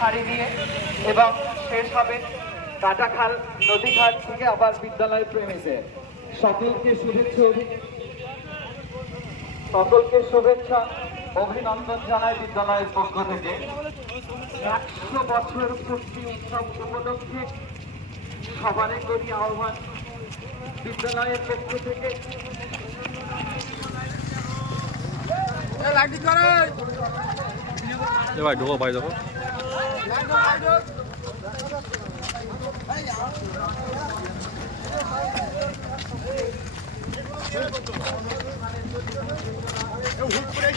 সারি দিয়ে এবং শেষ হবে কাটাখাল নদীঘাট থেকে আবার বিদ্যালয় প্রেমিসে। সকলকে শুভেচ্ছা অভিনন্দন জানাই বিদ্যালয়ের পক্ষ থেকে। 100 বছর পূর্তি উৎসব উপলক্ষে সবারই করি আহ্বান বিদ্যালয়ের পক্ষ থেকে। ভাই ঢোকো ভাই দেখো হুট করে